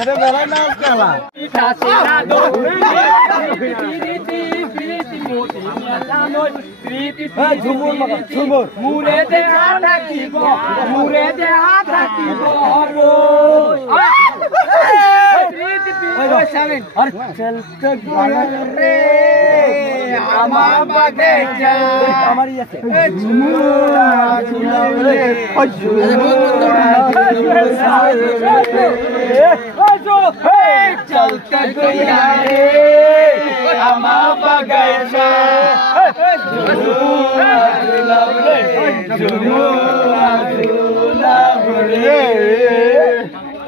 अरे मेरा नाम क्या है? झुमुर मुरे दे आटा की गो मुरे दे आटा की गो चल रे हमारा बगीचा हमारी ऐसे चलता गया रे हमारा बगीचा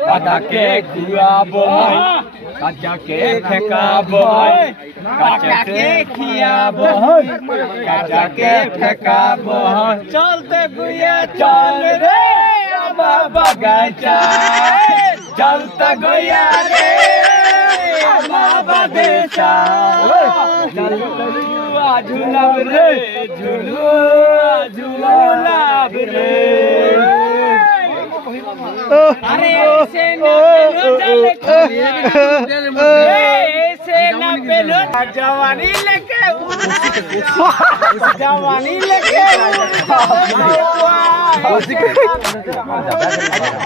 काटा के खुआ बोय काटा के फेंका बोय काटा के खिया बोय काटा के फेंका बोय चलते गुया चल रे हमा बगीचा चलता गया रे हमा बगीचा झुलुआ झुलब रे झुलुआ झुलब रे अरे ऐसे ना पेलो जवानी लेके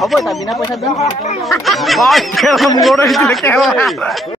अब बिना पैसा